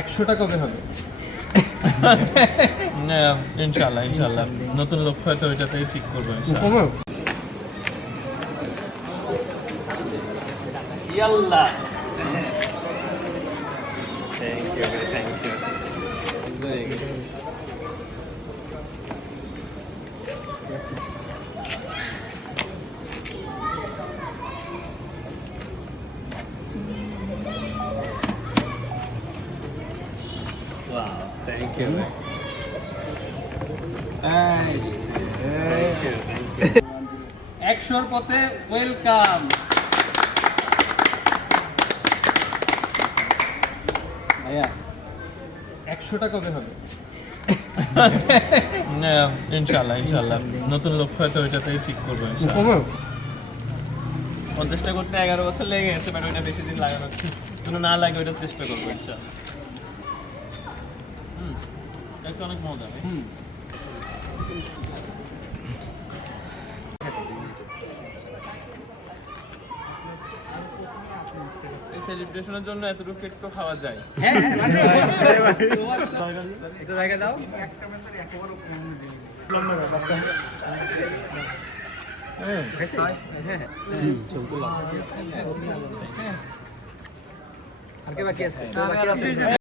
একশোটা কবে হবে? ইনশাল্লাহ ইনশাল্লাহ নতুন লক্ষ্য হয়তো ওইটাতেই ঠিক করব ইনশাল্লাহ ইয়াল্লাহ। Thank you thank Wow, thank you. Thank you, thank you. একশোর পথে ওয়েলকাম ভাইয়া একশোটা কবে হবে ইনশাল্লাহ ইনশাল্লাহ নতুন লক্ষ্য হয়তো ওইটাতেই ঠিক করব ইনশাল্লাহ পঞ্চাশটা করতে এগারো বছর লেগে গেছে বাট ওইটা বেশি দিন লাগানো যেন না লাগে ওইটা চেষ্টা করব ইনশাল্লাহ একটা অনেক মজা ভাই। সেলিব্রেশনের জন্য এতটুকু কেক তো খাওয়া যায়। একটু জায়গা দাও। আর কে বাকি আছে?